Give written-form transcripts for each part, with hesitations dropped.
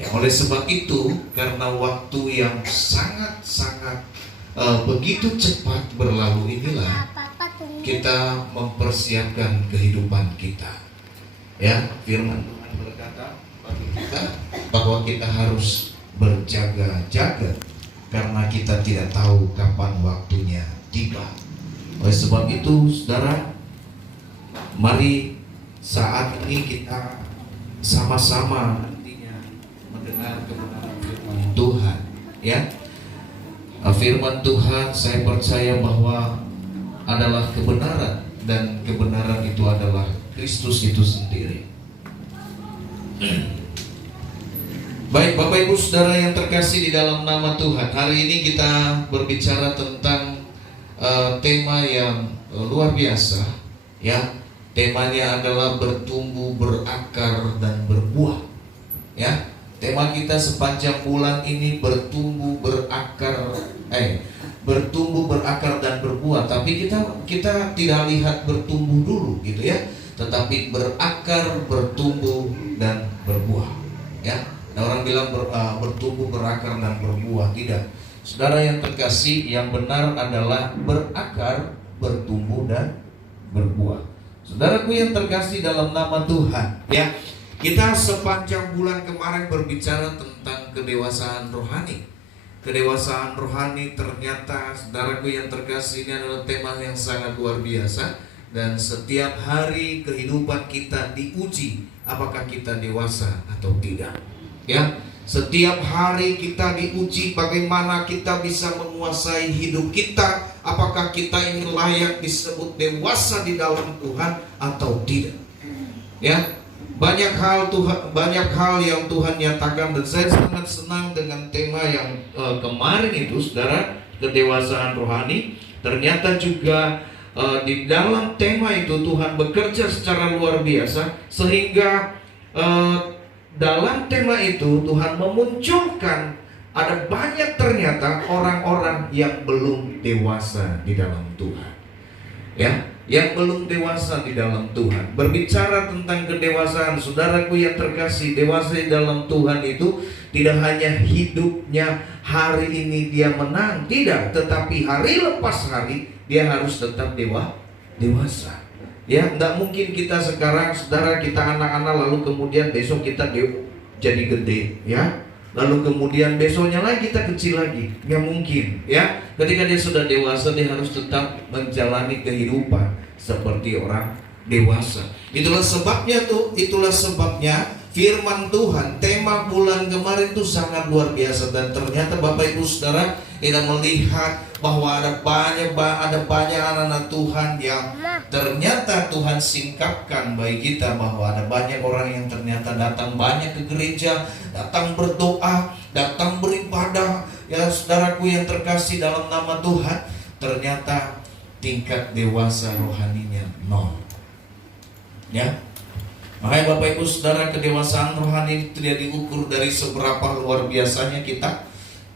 Ya, oleh sebab itu, karena waktu yang sangat-sangat begitu cepat berlalu inilah kita mempersiapkan kehidupan kita. Ya, firman Tuhan berkata bagi kita bahwa kita harus berjaga-jaga karena kita tidak tahu kapan waktunya tiba. Oleh sebab itu, saudara, mari saat ini kita sama-sama nantinya mendengar kebenaran firman Tuhan. Ya, firman Tuhan saya percaya bahwa adalah kebenaran, dan kebenaran itu adalah Kristus itu sendiri. Baik Bapak Ibu Saudara yang terkasih di dalam nama Tuhan, hari ini kita berbicara tentang tema yang luar biasa. Ya, temanya adalah bertumbuh, berakar, dan berbuah. Ya, tema kita sepanjang bulan ini bertumbuh, berakar, bertumbuh, berakar, dan berbuah. Tapi kita tidak lihat bertumbuh dulu, gitu ya. Tetapi berakar, bertumbuh, dan berbuah. Ya, ada orang bilang bertumbuh, berakar, dan berbuah. Tidak. Saudara yang terkasih, yang benar adalah berakar, bertumbuh, dan berbuah. Saudaraku yang terkasih dalam nama Tuhan, ya, kita sepanjang bulan kemarin berbicara tentang kedewasaan rohani. Kedewasaan rohani ternyata, saudaraku yang terkasih, ini adalah tema yang sangat luar biasa. Dan setiap hari kehidupan kita diuji apakah kita dewasa atau tidak. Ya, setiap hari kita diuji bagaimana kita bisa menguasai hidup kita. Apakah kita ini layak disebut dewasa di dalam Tuhan atau tidak. Ya, banyak hal yang Tuhan nyatakan, dan saya sangat senang dengan tema yang kemarin itu, saudara, kedewasaan rohani. Ternyata juga di dalam tema itu Tuhan bekerja secara luar biasa, sehingga dalam tema itu Tuhan memunculkan ada banyak ternyata orang-orang yang belum dewasa di dalam Tuhan. Ya, yang belum dewasa di dalam Tuhan. Berbicara tentang kedewasaan, saudaraku yang terkasih, dewasa di dalam Tuhan itu tidak hanya hidupnya hari ini dia menang, tidak, tetapi hari lepas hari dia harus tetap dewasa. Ya, tidak mungkin kita sekarang, saudara, kita anak-anak, lalu kemudian besok kita jadi gede, ya. Lalu kemudian besoknya lagi kita kecil lagi. Nggak mungkin, ya. Ketika dia sudah dewasa, dia harus tetap menjalani kehidupan seperti orang dewasa. Itulah sebabnya firman Tuhan, tema bulan kemarin itu sangat luar biasa. Dan ternyata Bapak Ibu Saudara, kita melihat bahwa ada banyak anak-anak Tuhan yang ternyata Tuhan singkapkan bagi kita, bahwa ada banyak orang yang ternyata datang banyak ke gereja, datang berdoa, datang beribadah. Ya, saudaraku yang terkasih dalam nama Tuhan, ternyata tingkat dewasa rohaninya nol. Ya, makanya Bapak Ibu Saudara, kedewasaan rohani tidak diukur dari seberapa luar biasanya kita,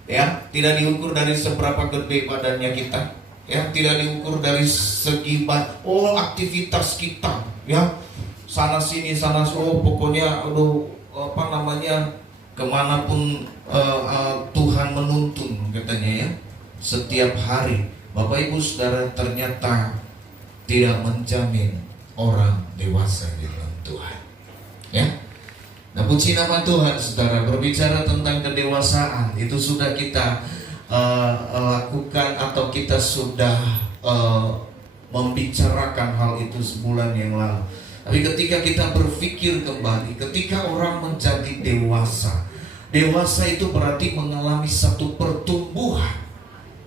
ya, tidak diukur dari seberapa gede badannya kita, ya, tidak diukur dari segi aktivitas kita, ya, sana sini, pokoknya kemanapun Tuhan menuntun, katanya, ya. Setiap hari Bapak Ibu Saudara ternyata tidak menjamin orang dewasa di dalam Tuhan, ya. Nah, puji nama Tuhan, saudara. Berbicara tentang kedewasaan itu sudah kita lakukan, atau kita sudah membicarakan hal itu sebulan yang lalu. Tapi ketika kita berpikir kembali, ketika orang menjadi dewasa itu berarti mengalami satu pertumbuhan,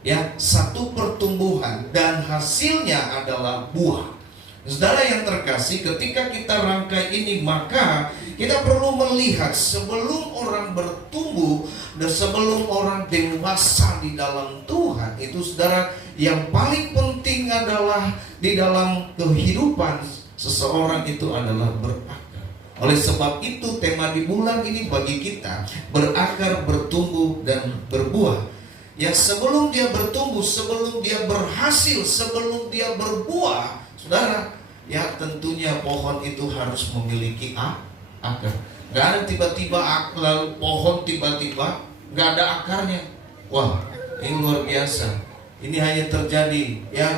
ya, satu pertumbuhan, dan hasilnya adalah buah. Saudara yang terkasih, ketika kita rangkai ini, maka kita perlu melihat sebelum orang bertumbuh dan sebelum orang dewasa di dalam Tuhan itu, saudara, yang paling penting adalah di dalam kehidupan seseorang itu adalah berakar. Oleh sebab itu tema di bulan ini bagi kita berakar, bertumbuh, dan berbuah. Ya, sebelum dia bertumbuh, sebelum dia berhasil, sebelum dia berbuah, saudara, ya, tentunya pohon itu harus memiliki akar. Nggak ada tiba-tiba lalu pohon tiba-tiba nggak ada akarnya. Wah, ini luar biasa. Ini hanya terjadi ya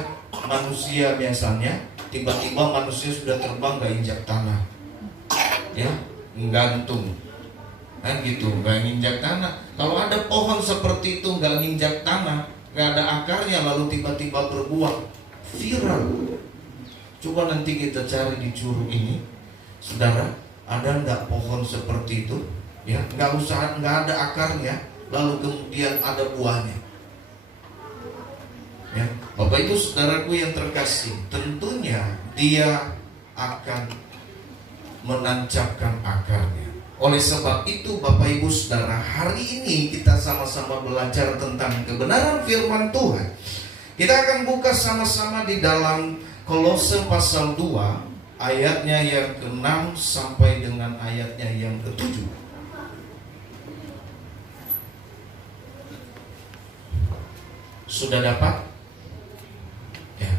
manusia biasanya. Tiba-tiba manusia sudah terbang nggak injak tanah, ya gantung, kan gitu, nggak injak tanah. Kalau ada pohon seperti itu nggak injak tanah, nggak ada akarnya, lalu tiba-tiba berbuah, viral. Coba nanti kita cari di Curug ini, saudara, ada nggak pohon seperti itu? Ya, nggak usah, nggak ada akarnya, lalu kemudian ada buahnya. Ya, Bapak Ibu saudaraku yang terkasih, tentunya dia akan menancapkan akarnya. Oleh sebab itu Bapak Ibu saudara, hari ini kita sama-sama belajar tentang kebenaran firman Tuhan. Kita akan buka sama-sama di dalam Kolose pasal 2 ayatnya yang ke-6 sampai dengan ayatnya yang ke-7. Sudah dapat? Ya.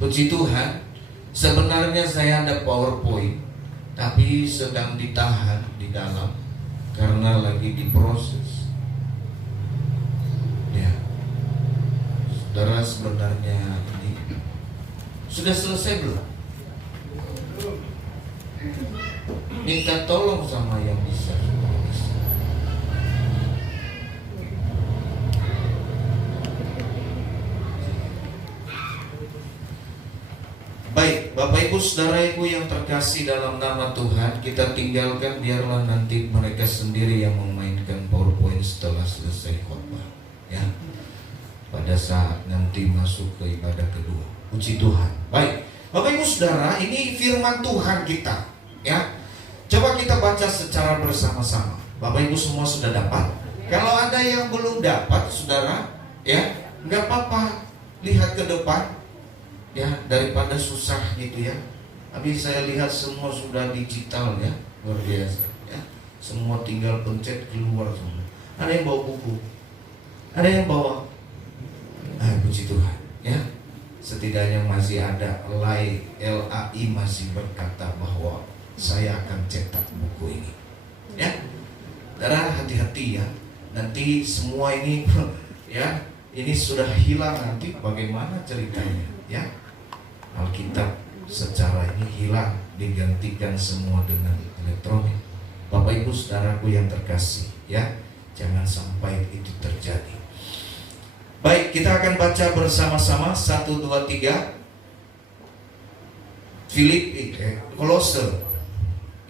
Puji Tuhan, sebenarnya saya ada PowerPoint, tapi sedang ditahan di dalam karena lagi diproses. Ya, saudara, sebenarnya ini sudah selesai belum? Minta tolong sama yang bisa. Baik, Bapak Ibu saudaraku yang terkasih dalam nama Tuhan, kita tinggalkan, biarlah nanti mereka sendiri yang memainkan PowerPoint setelah selesai khotbah, ya. Pada saat nanti masuk ke ibadah kedua. Puji Tuhan. Baik, Bapak Ibu saudara, ini firman Tuhan kita, ya. Coba kita baca secara bersama-sama. Bapak Ibu semua sudah dapat? Kalau ada yang belum dapat, saudara, ya, nggak apa-apa, lihat ke depan. Ya, daripada susah gitu ya. Habis saya lihat semua sudah digital ya, luar biasa ya. Semua tinggal pencet keluar semua. Ada yang bawa buku, ada yang bawa. Puji Tuhan ya. Setidaknya masih ada LAI masih berkata bahwa saya akan cetak buku ini. Ya, saudara hati-hati ya. Nanti semua ini ya, ini sudah hilang nanti bagaimana ceritanya ya. Alkitab secara ini hilang, digantikan semua dengan elektronik. Bapak Ibu saudaraku yang terkasih ya, jangan sampai itu terjadi. Baik, kita akan baca bersama-sama 1, 2, 3 Filipi, Kolose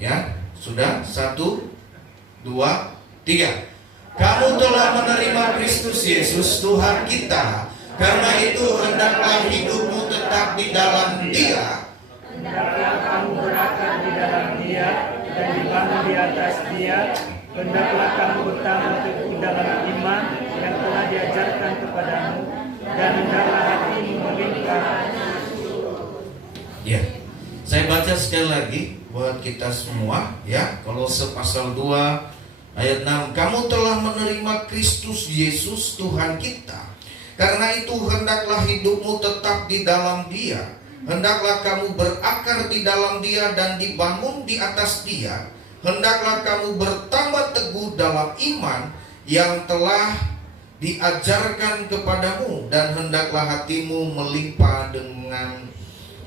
ya, sudah 1, 2, 3. Kamu telah menerima Kristus Yesus Tuhan kita. Karena itu hendaklah hidupmu tetap di dalam Dia. Hendaklah kamu berakar di dalam Dia dan dibangun di atas Dia. Hendaklah kamu bertambah teguh dalam iman yang telah diajarkan kepadamu, dan hendaklah hatimu melimpah. Ya, saya baca sekali lagi buat kita semua ya. Kolose pasal 2 ayat 6. Kamu telah menerima Kristus Yesus Tuhan kita. Karena itu hendaklah hidupmu tetap di dalam Dia. Hendaklah kamu berakar di dalam Dia dan dibangun di atas Dia. Hendaklah kamu bertambah teguh dalam iman yang telah diajarkan kepadamu, dan hendaklah hatimu melimpah dengan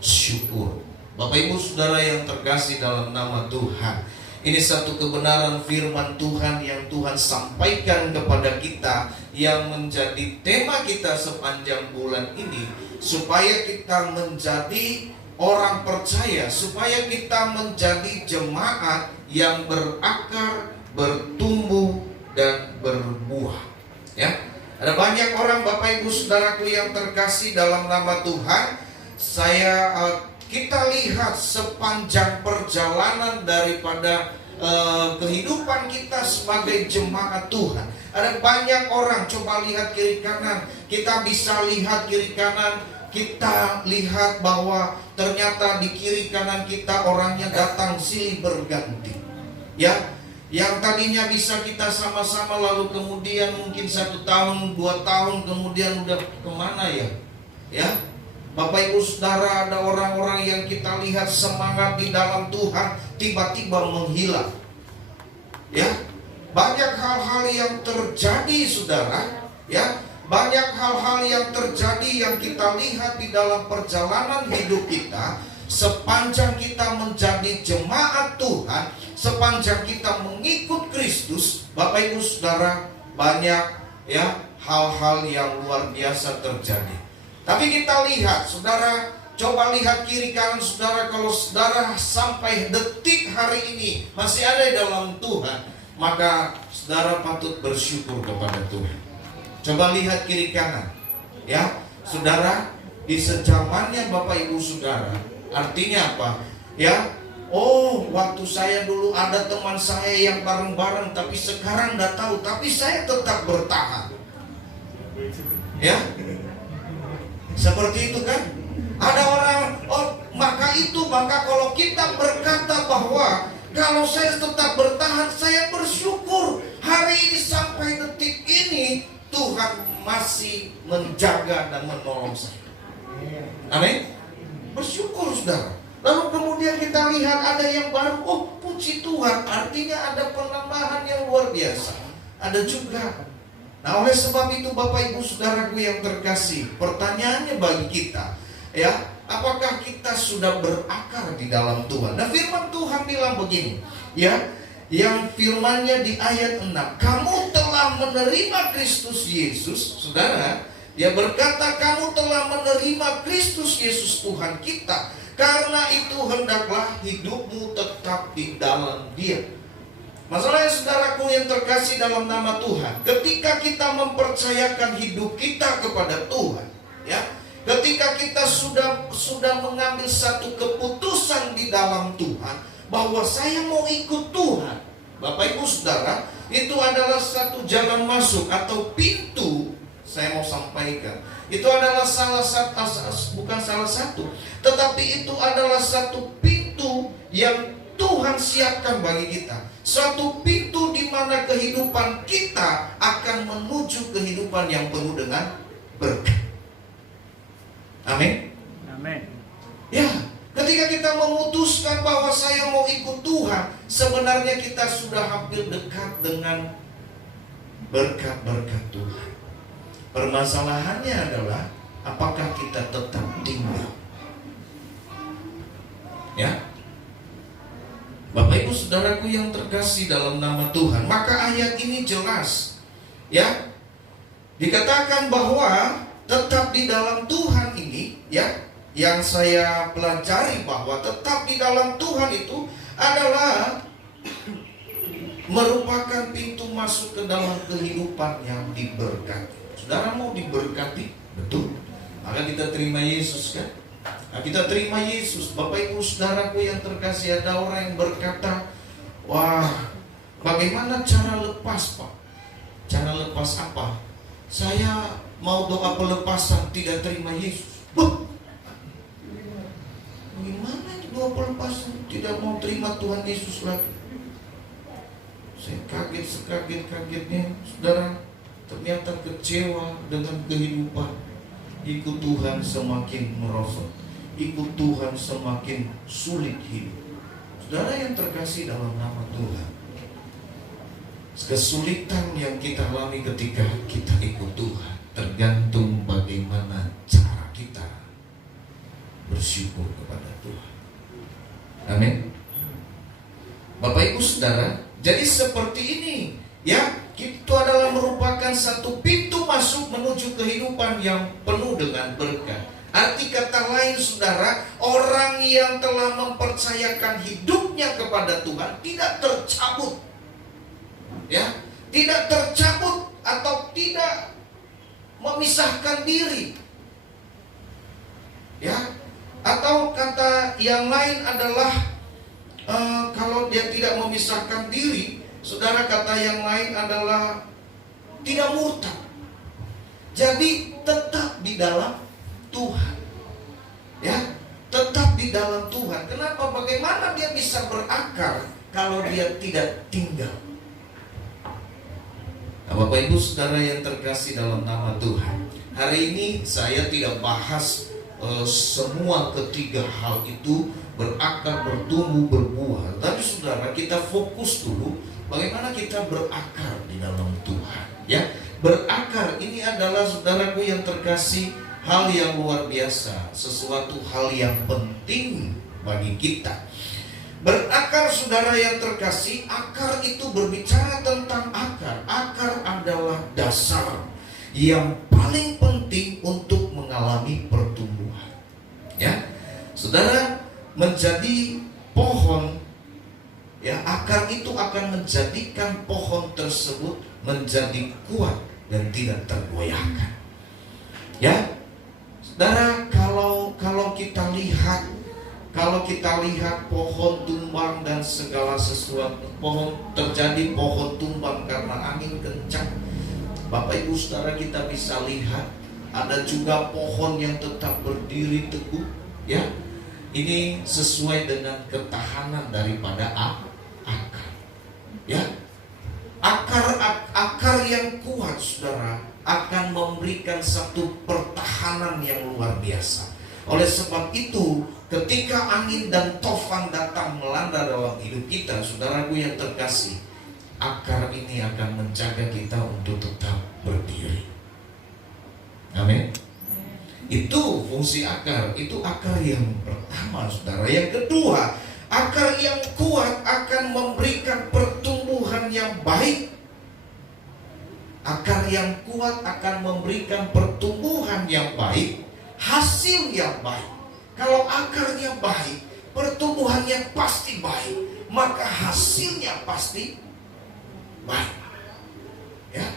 syukur. Bapak Ibu saudara yang terkasih dalam nama Tuhan, ini satu kebenaran firman Tuhan yang Tuhan sampaikan kepada kita, yang menjadi tema kita sepanjang bulan ini, supaya kita menjadi orang percaya, supaya kita menjadi jemaat yang berakar, bertumbuh, dan berbuah. Ya, ada banyak orang Bapak Ibu saudaraku yang terkasih dalam nama Tuhan. Kita lihat sepanjang perjalanan daripada kehidupan kita sebagai jemaat Tuhan. Ada banyak orang, coba lihat kiri kanan. Kita bisa lihat kiri kanan, kita lihat bahwa ternyata di kiri kanan kita orangnya datang silih berganti. Ya, yang tadinya bisa kita sama-sama, lalu kemudian mungkin 1 tahun, 2 tahun kemudian udah kemana ya? Ya, Bapak Ibu saudara, ada orang-orang yang kita lihat semangat di dalam Tuhan tiba-tiba menghilang. Ya, banyak hal-hal yang terjadi, saudara. Ya, banyak hal-hal yang terjadi yang kita lihat di dalam perjalanan hidup kita. Sepanjang kita menjadi jemaat Tuhan, sepanjang kita mengikut Kristus, Bapak Ibu Saudara, banyak ya hal-hal yang luar biasa terjadi. Tapi kita lihat, saudara, coba lihat kiri kanan saudara. Kalau saudara sampai detik hari ini masih ada di dalam Tuhan, maka saudara patut bersyukur kepada Tuhan. Coba lihat kiri kanan, ya saudara. Di sejamannya Bapak Ibu Saudara, artinya apa? Ya, oh waktu saya dulu ada teman saya yang bareng-bareng, tapi sekarang nggak tahu, tapi saya tetap bertahan. Ya, seperti itu kan? Ada orang, oh maka kalau kita berkata bahwa kalau saya tetap bertahan, saya bersyukur hari ini sampai detik ini Tuhan masih menjaga dan menolong saya. Amin. Bersyukur saudara. Lalu kemudian kita lihat ada yang baru. Oh puji Tuhan, artinya ada penambahan yang luar biasa. Ada juga. Nah oleh sebab itu Bapak Ibu Saudaraku yang terkasih, pertanyaannya bagi kita, ya, apakah kita sudah berakar di dalam Tuhan? Nah firman Tuhan bilang begini, ya, yang firmannya di ayat 6, kamu telah menerima Kristus Yesus. Saudara, dia berkata kamu telah menerima Kristus Yesus Tuhan kita, karena itu hendaklah hidupmu tetap di dalam Dia. Masalahnya saudaraku yang terkasih dalam nama Tuhan, ketika kita mempercayakan hidup kita kepada Tuhan, ya, ketika kita sudah mengambil satu keputusan di dalam Tuhan bahwa saya mau ikut Tuhan, Bapak Ibu Saudara, itu adalah satu jalan masuk atau pintu. Saya mau sampaikan, itu adalah bukan salah satu, tetapi itu adalah satu pintu yang Tuhan siapkan bagi kita. Suatu pintu di mana kehidupan kita akan menuju kehidupan yang penuh dengan berkat. Amin. Amin. Ya, ketika kita memutuskan bahwa saya mau ikut Tuhan, sebenarnya kita sudah hampir dekat dengan berkat-berkat Tuhan. Permasalahannya adalah apakah kita tetap tinggal? Ya, Bapak Ibu Saudaraku yang terkasih dalam nama Tuhan, maka ayat ini jelas, ya, dikatakan bahwa tetap di dalam Tuhan ini, ya, yang saya pelajari bahwa tetap di dalam Tuhan itu adalah merupakan pintu masuk ke dalam kehidupan yang diberkati. Saudara mau diberkati? Betul. Maka kita terima Yesus kan? Nah, kita terima Yesus. Bapak Ibu Saudaraku yang terkasih, ada orang yang berkata, wah, bagaimana cara lepas Pak? Cara lepas apa? Saya mau doa pelepasan, tidak terima Yesus. Bagaimana itu doa pelepasan? Tidak mau terima Tuhan Yesus lagi. Saya sekaget-kagetnya, saudara. Ternyata kecewa dengan kehidupan. Ikut Tuhan semakin merosot, ikut Tuhan semakin sulit hidup. Saudara yang terkasih dalam nama Tuhan, kesulitan yang kita alami ketika kita ikut Tuhan tergantung bagaimana cara kita bersyukur kepada Tuhan. Amin. Bapak Ibu Saudara, jadi seperti ini, ya, itu adalah merupakan satu pintu masuk menuju kehidupan yang penuh dengan berkat. Arti kata lain saudara, orang yang telah mempercayakan hidupnya kepada Tuhan tidak tercabut, ya, tidak tercabut atau tidak memisahkan diri, ya, atau kata yang lain adalah kalau dia tidak memisahkan diri, saudara, kata yang lain adalah tidak murtad. Jadi tetap di dalam Tuhan, ya, tetap di dalam Tuhan. Kenapa? Bagaimana dia bisa berakar kalau dia tidak tinggal? Nah, Bapak Ibu Saudara yang terkasih dalam nama Tuhan, hari ini saya tidak bahas semua ketiga hal itu berakar, bertumbuh, berbuah. Tapi saudara, kita fokus dulu bagaimana kita berakar di dalam Tuhan. Ya, berakar ini adalah, saudaraku yang terkasih, hal yang luar biasa, sesuatu hal yang penting bagi kita. Berakar, saudara yang terkasih, akar itu berbicara tentang akar. Akar adalah dasar yang paling penting untuk mengalami pertumbuhan. Ya, saudara, menjadi pohon, ya, akar itu akan menjadikan pohon tersebut menjadi kuat dan tidak tergoyahkan. Ya, saudara, kalau kita lihat pohon tumbang dan segala sesuatu, terjadi pohon tumbang karena angin kencang. Bapak Ibu Saudara, kita bisa lihat ada juga pohon yang tetap berdiri teguh, ya. Ini sesuai dengan ketahanan daripada akar. Ya. Akar yang kuat, saudara, akan memberikan satu pertahanan yang luar biasa. Oleh sebab itu, ketika angin dan tofan datang melanda dalam hidup kita, saudaraku yang terkasih, akar ini akan menjaga kita untuk tetap berdiri. Amin. Itu fungsi akar. Itu akar yang pertama, saudara. Yang kedua, akar yang kuat akan memberikan pertumbuhan yang baik. Akar yang kuat akan memberikan pertumbuhan yang baik, hasil yang baik. Kalau akarnya baik, pertumbuhannya pasti baik, maka hasilnya pasti baik. Ya,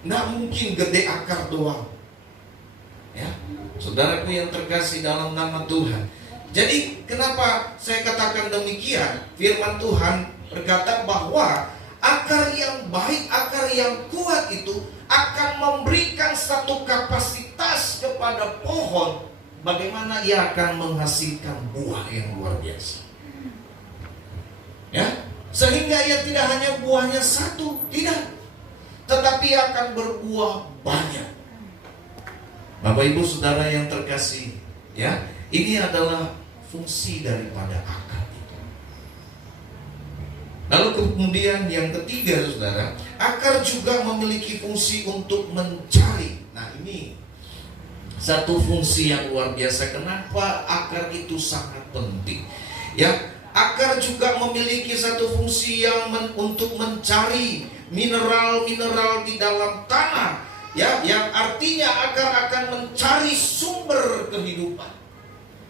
nggak mungkin gede akar doang. Ya, saudaraku yang terkasih dalam nama Tuhan. Jadi kenapa saya katakan demikian? Firman Tuhan berkata bahwa akar yang baik, akar yang kuat itu akan memberikan satu kapasitas kepada pohon, bagaimana ia akan menghasilkan buah yang luar biasa. Ya, sehingga ia tidak hanya buahnya satu, tidak, tetapi akan berbuah banyak. Bapak Ibu Saudara yang terkasih, ya, ini adalah fungsi daripada akar itu. Lalu kemudian yang ketiga, saudara, akar juga memiliki fungsi untuk mencari. Nah, ini satu fungsi yang luar biasa. Kenapa akar itu sangat penting? Ya, akar juga memiliki satu fungsi yang untuk mencari mineral-mineral di dalam tanah. Ya, yang artinya akar akan mencari sumber kehidupan.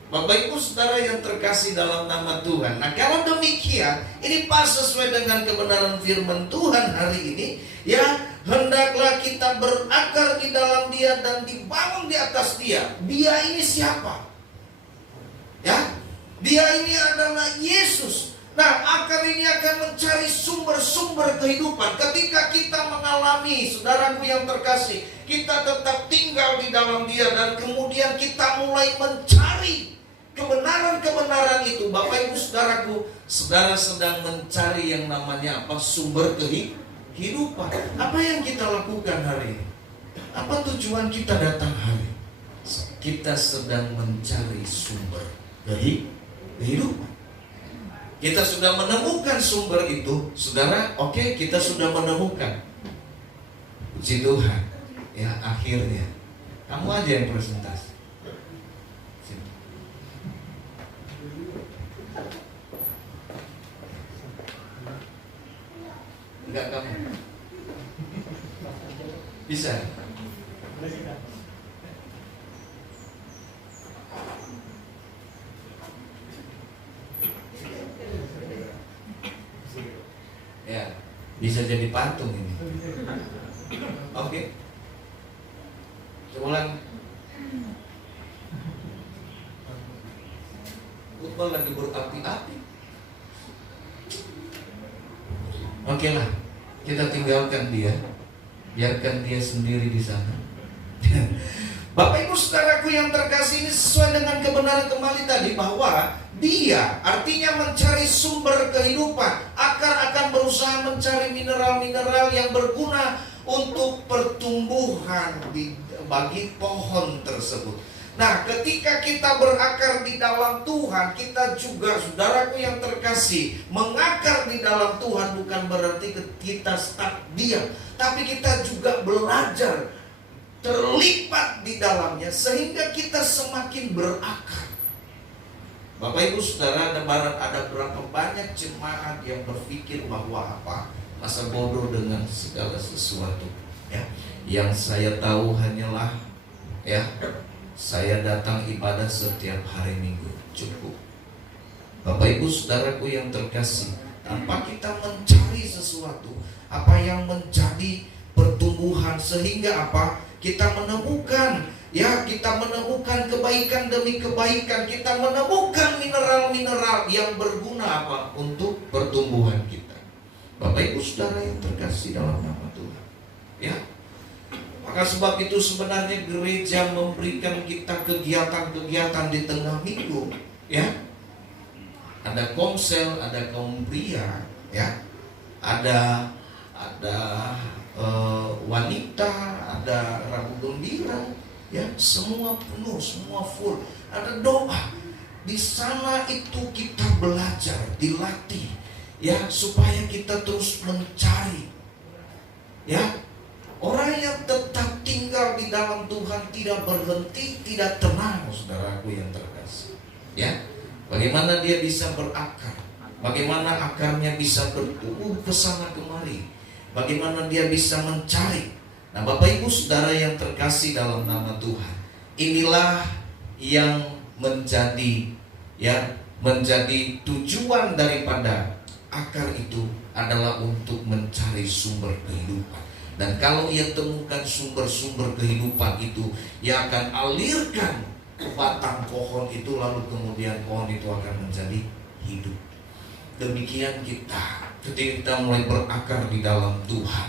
Bapak Ibu Saudara yang terkasih dalam nama Tuhan. Nah, kalau demikian, ini pas sesuai dengan kebenaran firman Tuhan hari ini. Ya, hendaklah kita berakar di dalam Dia dan dibangun di atas Dia. Dia ini siapa? Ya, Dia ini adalah Yesus. Nah, akar ini akan mencari sumber-sumber kehidupan. Ketika kita mengalami, saudaraku yang terkasih, kita tetap tinggal di dalam Dia dan kemudian kita mulai mencari kebenaran-kebenaran itu. Bapak Ibu Saudaraku, saudara sedang mencari yang namanya apa? Sumber kehidupan. Apa yang kita lakukan hari ini? Apa tujuan kita datang hari ini? Kita sedang mencari sumber kehidupan. Kita sudah menemukan sumber itu, saudara. Oke, kita sudah menemukan. Puji Tuhan. Ya, akhirnya kamu aja yang presentasi. Enggak, kamu bisa. Ya, bisa jadi patung ini. Oke. Sebulan football lagi berapi-api. Oke lah, kita tinggalkan dia, biarkan dia sendiri di sana. Bapak Ibu Saudaraku yang terkasih, ini sesuai dengan kebenaran kembali tadi bahwa dia artinya mencari sumber kehidupan. Akar akan berusaha mencari mineral-mineral yang berguna untuk pertumbuhan bagi pohon tersebut. Nah, ketika kita berakar di dalam Tuhan, kita juga, saudaraku yang terkasih, mengakar di dalam Tuhan bukan berarti kita stuck diam, tapi kita juga belajar terlipat di dalamnya sehingga kita semakin berakar. Bapak Ibu Saudara, ada berapa banyak jemaat yang berpikir bahwa masa bodoh dengan segala sesuatu, ya. Yang saya tahu hanyalah, ya, saya datang ibadah setiap hari Minggu, cukup. Bapak Ibu Saudaraku yang terkasih, tanpa kita mencari sesuatu, apa yang menjadi pertumbuhan, sehingga kita menemukan, ya, kita menemukan kebaikan demi kebaikan, kita menemukan mineral-mineral yang berguna untuk pertumbuhan kita. Bapak Ibu Saudara yang terkasih dalam nama Tuhan, ya. Maka sebab itu sebenarnya gereja memberikan kita kegiatan-kegiatan di tengah minggu, ya. Ada komsel, ada kaum pria, ya. Ada wanita, ada rabu gembira, ya. Semua penuh, semua full. Ada doa. Di sana itu kita belajar, dilatih, ya, supaya kita terus mencari, ya. Orang yang tetap tinggal di dalam Tuhan tidak berhenti, tidak tenang, saudaraku yang terkasih, ya. Bagaimana dia bisa berakar? Bagaimana akarnya bisa bertumbuh ke sana kemari? Bagaimana dia bisa mencari? Nah, Bapak Ibu Saudara yang terkasih dalam nama Tuhan, inilah yang menjadi tujuan daripada akar itu adalah untuk mencari sumber kehidupan. Dan kalau ia temukan sumber-sumber kehidupan itu, ia akan alirkan ke batang pohon itu, lalu kemudian pohon itu akan menjadi hidup. Demikian kita, ketika kita mulai berakar di dalam Tuhan,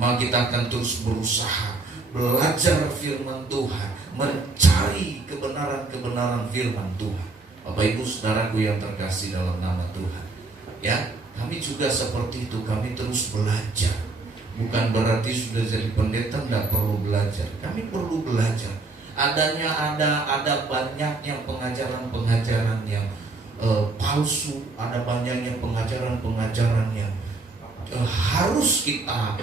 maka kita akan terus berusaha belajar firman Tuhan, mencari kebenaran-kebenaran firman Tuhan. Bapak Ibu Saudaraku yang terkasih dalam nama Tuhan, ya, kami juga seperti itu, kami terus belajar. Bukan berarti sudah jadi pendeta tidak perlu belajar. Kami perlu belajar. Ada banyaknya pengajaran-pengajaran yang palsu. Ada banyaknya pengajaran-pengajaran yang harus kita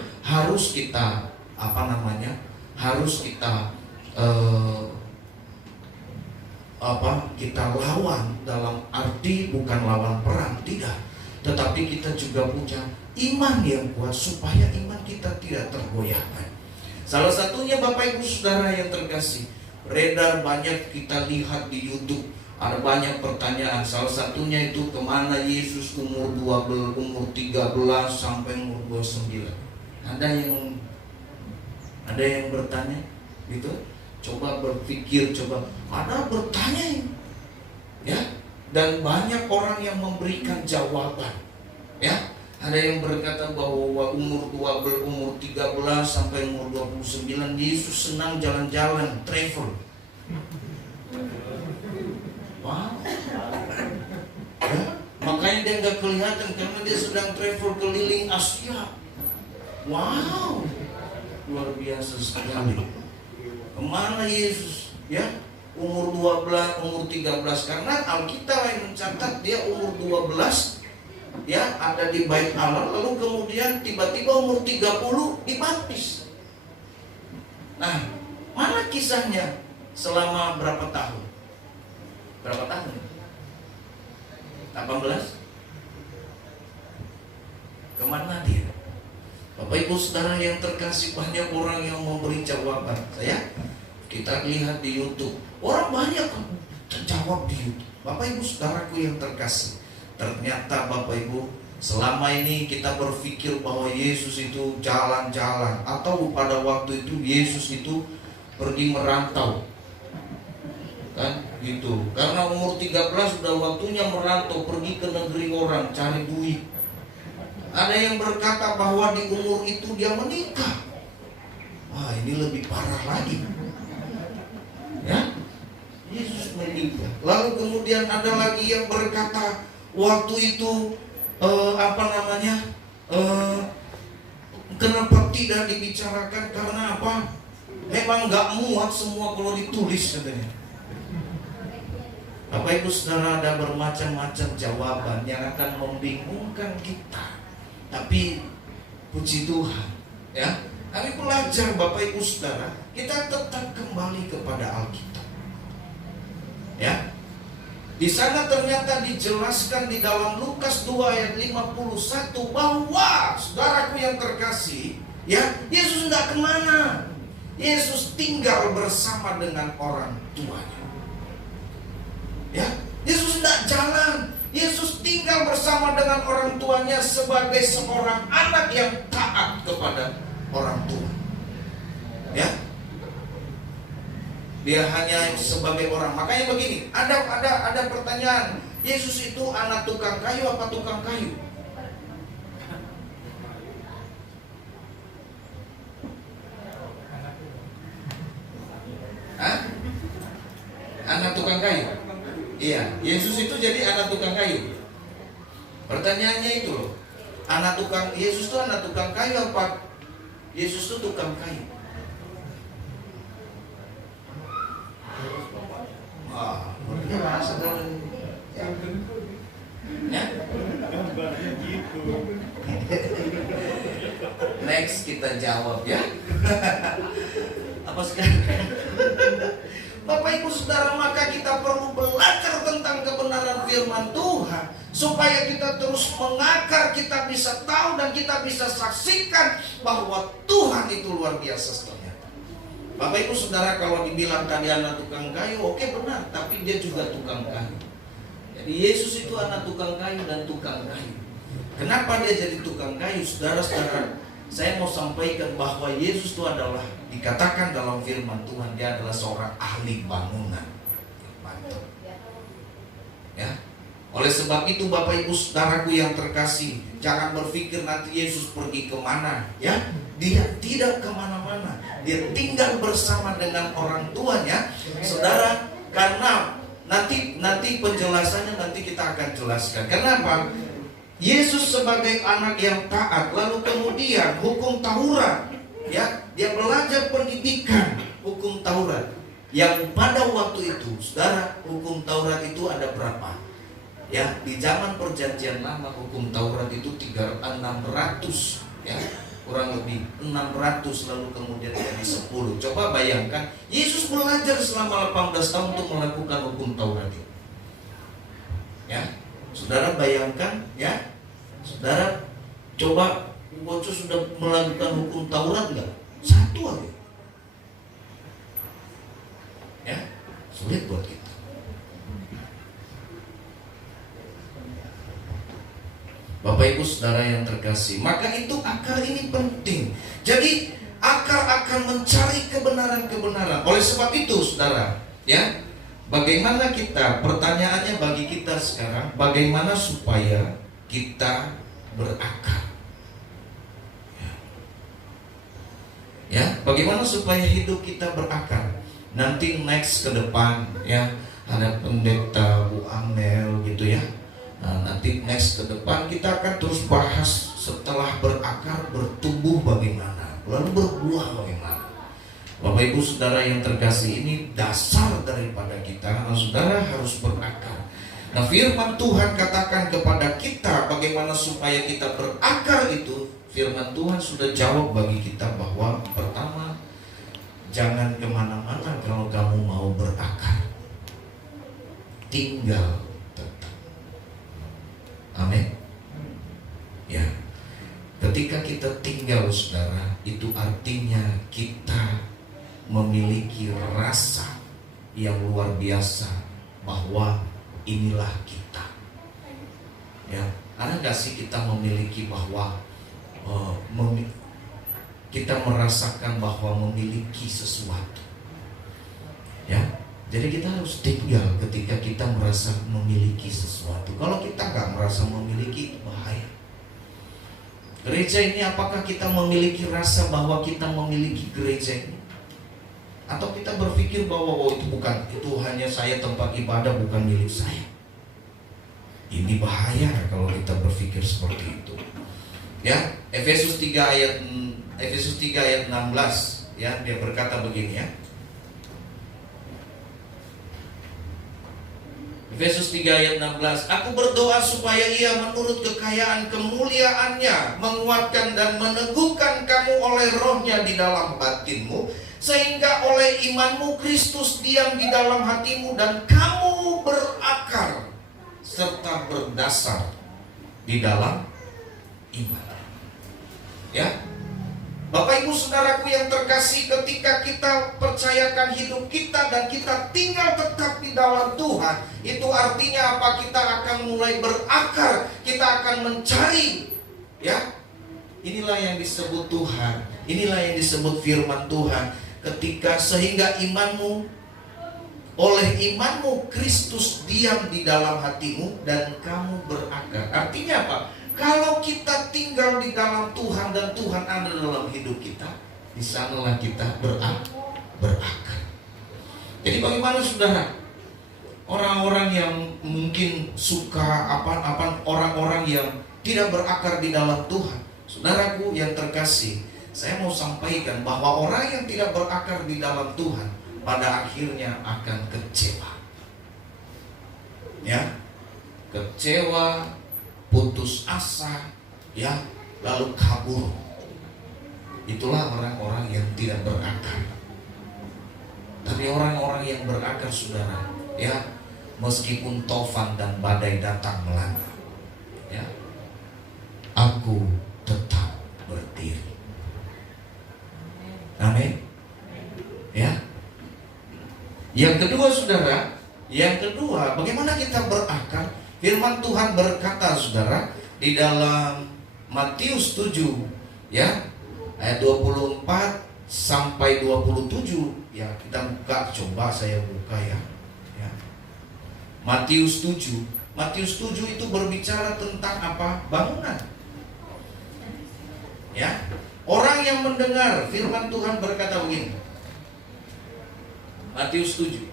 kita lawan, dalam arti bukan lawan perang, tidak. Tetapi kita juga punya iman yang kuat supaya iman kita tidak tergoyahkan. Salah satunya Bapak Ibu Saudara yang terkasih, beredar banyak kita lihat di YouTube, ada banyak pertanyaan. Salah satunya itu, kemana Yesus umur 13 sampai umur 29? Ada yang bertanya gitu. Coba berpikir, ada bertanya, ya. Dan banyak orang yang memberikan jawaban, ya. Ada yang berkata bahwa umur 13 sampai umur 29 Yesus senang jalan-jalan, travel. Wow. Ya, makanya dia nggak kelihatan karena dia sedang travel keliling Asia. Wow, luar biasa sekali. Kemana Yesus? Ya, umur 12, umur 13, karena Alkitab yang mencatat dia umur 12, ya, ada di Bait Allah, lalu kemudian tiba-tiba umur 30 dibaptis. Nah, mana kisahnya selama berapa tahun? Berapa tahun? 18? Kemana dia? Bapak Ibu Saudara yang terkasih, banyak orang yang memberi jawaban. Kita lihat di YouTube, orang banyak terjawab di YouTube. Bapak Ibu Saudaraku yang terkasih, ternyata Bapak Ibu, selama ini kita berpikir bahwa Yesus itu jalan-jalan, atau pada waktu itu Yesus itu pergi merantau, kan gitu. Karena umur 13 sudah waktunya merantau, pergi ke negeri orang cari duit. Ada yang berkata bahwa di umur itu dia menikah. Wah, ini lebih parah lagi, ya. Yesus menikah. Lalu kemudian ada lagi yang berkata waktu itu kenapa tidak dibicarakan, karena apa? Memang gak muat semua kalau ditulis katanya. Bapak Ibu Saudara, ada bermacam-macam jawaban yang akan membingungkan kita. Tapi puji Tuhan, ya, kami belajar Bapak Ibu Saudara, kita tetap kembali kepada Alkitab. Ya. Di sana ternyata dijelaskan di dalam Lukas 2 ayat 51 bahwa, saudaraku yang terkasih, ya, Yesus tidak kemana. Yesus tinggal bersama dengan orang tuanya. Ya, Yesus tidak jalan. Yesus tinggal bersama dengan orang tuanya sebagai seorang anak yang taat kepada orang tua. Ya, dia hanya sebagai orang. Makanya begini, ada pertanyaan, Yesus itu anak tukang kayu apa tukang kayu? Hah? Anak tukang kayu? Iya, Yesus itu jadi anak tukang kayu. Pertanyaannya itu loh, Yesus itu anak tukang kayu apa Yesus itu tukang kayu? Wah, berasa dong. Ya. Next kita jawab ya. Apa sekarang? Bapak Ibu Saudara, maka kita perlu belajar tentang kebenaran firman Tuhan supaya kita terus mengakar, kita bisa tahu dan kita bisa saksikan bahwa Tuhan itu luar biasa ternyata. Bapak Ibu Saudara, kalau dibilang tadi anak tukang kayu, oke benar, tapi dia juga tukang kayu. Jadi Yesus itu anak tukang kayu dan tukang kayu. Kenapa dia jadi tukang kayu? Saudara-saudara, saya mau sampaikan bahwa Yesus itu adalah, dikatakan dalam firman Tuhan, dia adalah seorang ahli bangunan. Mantap. Ya. Oleh sebab itu Bapak Ibu Saudaraku yang terkasih, jangan berpikir nanti Yesus pergi kemana. Ya, dia tidak kemana-mana. Dia tinggal bersama dengan orang tuanya, saudara. Karena nanti penjelasannya nanti kita akan jelaskan. Kenapa? Yesus sebagai anak yang taat, lalu kemudian hukum Taurat, ya, dia belajar pendidikan hukum Taurat. Yang pada waktu itu, saudara, hukum Taurat itu ada berapa? Ya, di zaman Perjanjian Lama hukum Taurat itu 600, ya, kurang lebih 600, lalu kemudian jadi 10. Coba bayangkan, Yesus belajar selama 18 tahun untuk melakukan hukum Taurat itu. Ya, saudara bayangkan, ya. Saudara, coba Yesus sudah melakukan hukum Taurat enggak? Satu aja. Ya, sulit buat kita. Bapak Ibu Saudara yang terkasih, maka itu akar ini penting. Jadi akar akan mencari kebenaran-kebenaran. Oleh sebab itu, saudara, ya, bagaimana kita? Pertanyaannya bagi kita sekarang, bagaimana supaya kita berakar? Ya, bagaimana supaya hidup kita berakar? Nanti next ke depan, ya, ada pendeta Bu Amel gitu ya. Nah, nanti next ke depan kita akan terus bahas setelah berakar, bertumbuh bagaimana, lalu berbuah bagaimana. Bapak Ibu Saudara yang terkasih, ini dasar daripada kita. Nah, saudara harus berakar. Nah, firman Tuhan katakan kepada kita bagaimana supaya kita berakar itu. Firman Tuhan sudah jawab bagi kita bahwa pertama, jangan kemana-mana kalau kamu mau berakar. Tinggal tetap. Amin. Ya. Ketika kita tinggal, saudara, itu artinya kita memiliki rasa yang luar biasa bahwa inilah kita. Ya, ada nggak sih kita memiliki bahwa kita merasakan bahwa memiliki sesuatu? Ya, jadi kita harus tinggal ketika kita merasa memiliki sesuatu. Kalau kita nggak merasa memiliki, bahaya. Gereja ini, apakah kita memiliki rasa bahwa kita memiliki gereja ini? Atau kita berpikir bahwa itu hanya saya, tempat ibadah bukan milik saya. Ini bahaya kalau kita berpikir seperti itu. Ya, Efesus 3 ayat 16, ya, dia berkata begini, ya. Efesus 3 ayat 16. Aku berdoa supaya ia menurut kekayaan kemuliaannya menguatkan dan meneguhkan kamu oleh rohnya di dalam batinmu, sehingga oleh imanmu Kristus diam di dalam hatimu dan kamu berakar serta berdasar di dalam iman. Ya, Bapak Ibu Saudaraku yang terkasih, ketika kita percayakan hidup kita dan kita tinggal tetap di dalam Tuhan, itu artinya apa? Kita akan mulai berakar, kita akan mencari, ya. Inilah yang disebut Tuhan, inilah yang disebut firman Tuhan. Ketika sehingga imanmu, oleh imanmu Kristus diam di dalam hatimu dan kamu berakar. Artinya apa? Kalau kita tinggal di dalam Tuhan dan Tuhan ada dalam hidup kita, di sanalah kita berakar. Jadi bagaimana saudara? Orang-orang yang mungkin suka orang-orang yang tidak berakar di dalam Tuhan. Saudaraku yang terkasih, saya mau sampaikan bahwa orang yang tidak berakar di dalam Tuhan pada akhirnya akan kecewa. Ya, kecewa, putus asa, ya, lalu kabur. Itulah orang-orang yang tidak berakar. Tapi orang-orang yang berakar saudara, ya, meskipun tofan dan badai datang melanda, ya, aku tetap berdiri. Amin. Ya. Yang kedua saudara, bagaimana kita berakar? Firman Tuhan berkata saudara di dalam Matius 7 ya, ayat 24 sampai 27 ya, kita buka, coba saya buka ya. Matius 7 itu berbicara tentang apa? Bangunan. Ya. Orang yang mendengar firman Tuhan berkata begini. Matius 7.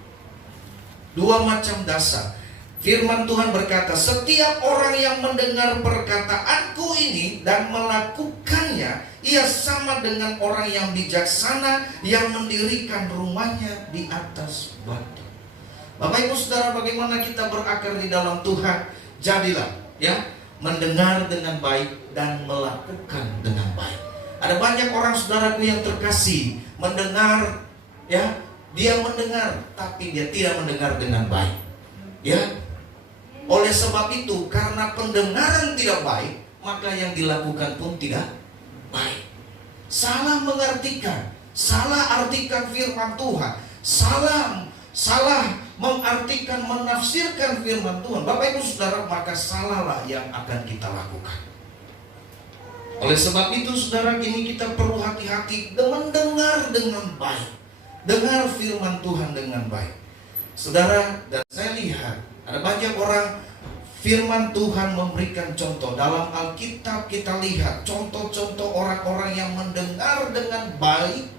Dua macam dasar. Firman Tuhan berkata, setiap orang yang mendengar perkataanku ini dan melakukannya, ia sama dengan orang yang bijaksana yang mendirikan rumahnya di atas batu. Bapak Ibu Saudara, bagaimana kita berakar di dalam Tuhan? Jadilah, ya, mendengar dengan baik dan melakukan dengan baik. Ada banyak orang saudaraku yang terkasih mendengar, ya, dia mendengar tapi dia tidak mendengar dengan baik. Ya. Oleh sebab itu, karena pendengaran tidak baik, maka yang dilakukan pun tidak baik. Salah mengartikan, salah artikan firman Tuhan, salah mengartikan, menafsirkan firman Tuhan. Bapak Ibu Saudara, maka salahlah yang akan kita lakukan. Oleh sebab itu saudara, ini kita perlu hati-hati mendengar dengan baik. Dengar firman Tuhan dengan baik. Saudara, dan saya lihat ada banyak orang, firman Tuhan memberikan contoh. Dalam Alkitab kita lihat contoh-contoh orang-orang yang mendengar dengan baik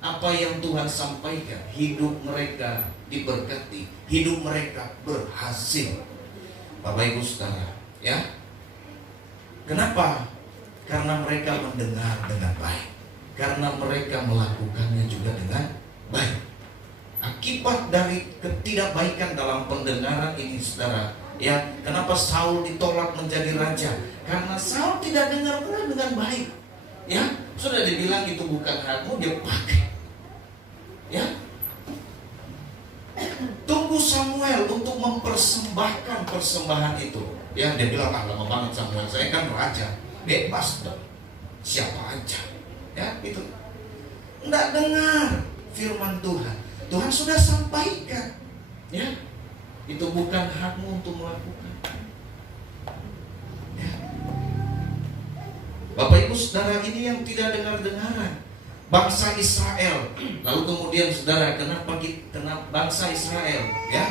apa yang Tuhan sampaikan. Hidup mereka diberkati, hidup mereka berhasil. Bapak Ibu Saudara, ya. Kenapa? Karena mereka mendengar dengan baik, karena mereka melakukannya juga dengan baik. Akibat dari ketidakbaikan dalam pendengaran ini saudara, ya, kenapa Saul ditolak menjadi raja? Karena Saul tidak dengar dengan baik. Ya, sudah dibilang itu bukan hakmu, dia pakai. Ya. Tunggu Samuel untuk mempersembahkan persembahan itu. Ya, dia bilang, lama banget Samuel, saya kan raja, bebas dong, siapa aja. Ya, itu. Tidak dengar firman Tuhan. Tuhan sudah sampaikan, ya, itu bukan hakmu untuk melakukan. Ya. Bapak Ibu Saudara, ini yang tidak dengar-dengaran. Bangsa Israel, lalu kemudian saudara, kenapa bangsa Israel, ya,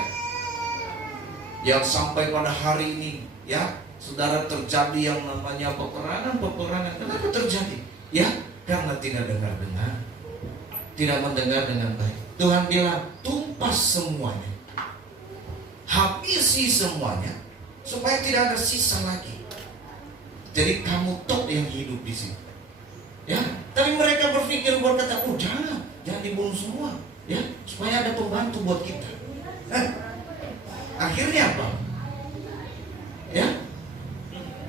yang sampai pada hari ini, ya, saudara, terjadi yang namanya peperangan. Kenapa terjadi? Ya, karena tidak dengar-dengar, tidak mendengar dengan baik. Tuhan bilang, tumpas semuanya, habisi semuanya, supaya tidak ada sisa lagi. Jadi kamu tok yang hidup di sini. Ya, tapi mereka berpikir, berkata, jangan dibunuh semua, ya, supaya ada pembantu buat kita. Akhirnya apa? Ya,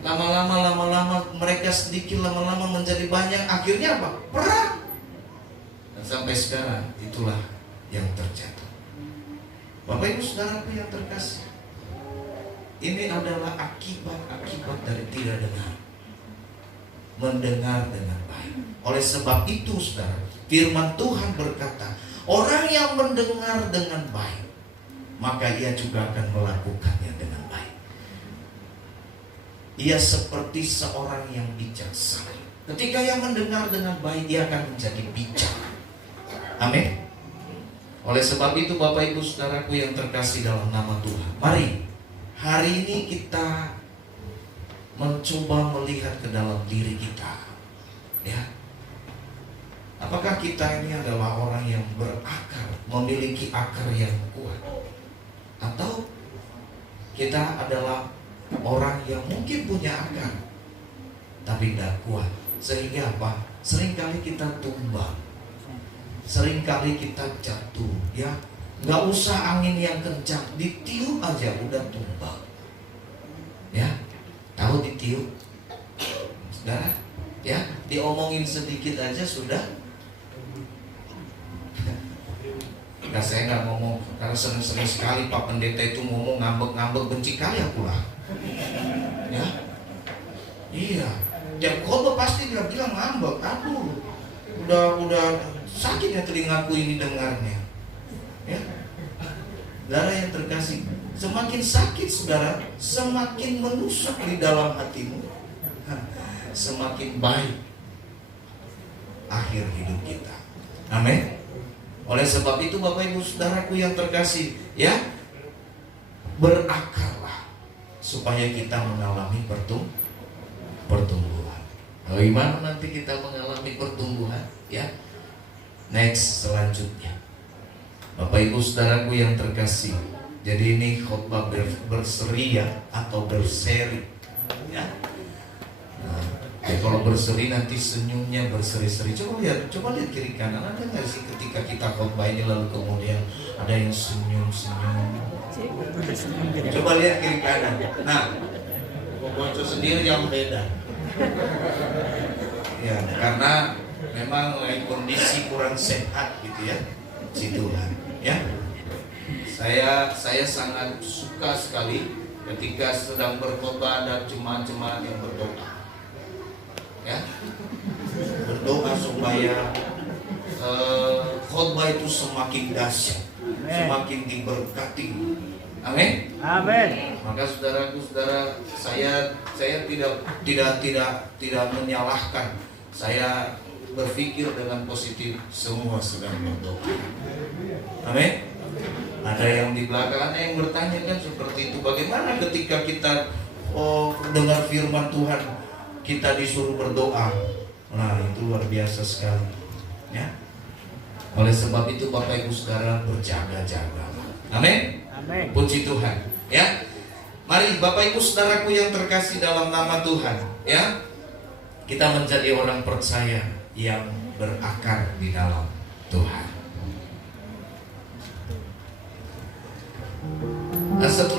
lama-lama mereka sedikit, lama-lama menjadi banyak. Akhirnya apa? Perang. Dan sampai sekarang itulah yang terjadi. Bapak Ibu Saudaraku yang terkasih, ini adalah akibat dari tidak dengar, mendengar dengan baik. Oleh sebab itu saudara, firman Tuhan berkata, orang yang mendengar dengan baik, maka ia juga akan melakukannya dengan baik. Ia seperti seorang yang bijaksana. Ketika ia mendengar dengan baik, dia akan menjadi bijak. Amin. Oleh sebab itu Bapak Ibu Saudaraku yang terkasih dalam nama Tuhan, mari hari ini kita mencoba melihat ke dalam diri kita. Ya, apakah kita ini adalah orang yang berakar, memiliki akar yang kuat, atau kita adalah orang yang mungkin punya akar tapi tidak kuat, sehingga apa? Seringkali kita tumbang, seringkali kita jatuh. Ya, nggak usah angin yang kencang, ditiup aja udah tumbang. Ya, tahu ditiup, saudara? Ya, diomongin sedikit aja sudah. Nah, saya nggak ngomong karena sering sekali Pak Pendeta itu ngomong ngambek-ngambek, benci kali aku lah. Ya, iya. Tiap khotbah pasti dia bilang ngambek. Aduh, udah sakit ya telingaku ini dengarnya. Ya, saudara yang terkasih, semakin sakit saudara, semakin menusuk di dalam hatimu, semakin baik akhir hidup kita. Amin. Oleh sebab itu Bapak Ibu Saudaraku yang terkasih, ya, berakarlah supaya kita mengalami pertumbuhan. Bagaimana nanti kita mengalami pertumbuhan? Ya, next selanjutnya, Bapak Ibu Saudaraku yang terkasih, jadi ini khotbah berseri ya, atau berseri. Ya. Nah, kalau berseri nanti senyumnya berseri-seri. Coba lihat kiri kanan, ada nggak sih ketika kita khotbah ini lalu kemudian ada yang senyum-senyum? Coba lihat kiri kanan. Nah, Boconco sendiri yang beda. Ya, karena memang kondisi kurang sehat gitu ya, Tuhan. Ya, saya sangat suka sekali ketika sedang berkhotbah ada jemaat-jemaat yang berdoa. Ya, berdoa supaya khotbah itu semakin dahsyat, semakin diberkati. Amin. Amin. Maka saudaraku, saya tidak menyalahkan. Saya berpikir dengan positif, semua sedang berdoa. Amin. Ada yang di belakang, ada yang bertanya kan seperti itu. Bagaimana ketika kita dengar firman Tuhan, kita disuruh berdoa? Nah, itu luar biasa sekali. Ya. Oleh sebab itu Bapak Ibu Saudara, berjaga-jaga. Amin. Amin. Puji Tuhan. Ya. Mari Bapak Ibu Saudaraku yang terkasih dalam nama Tuhan, ya. Kita menjadi orang percaya yang berakar di dalam Tuhan. Nah, setelah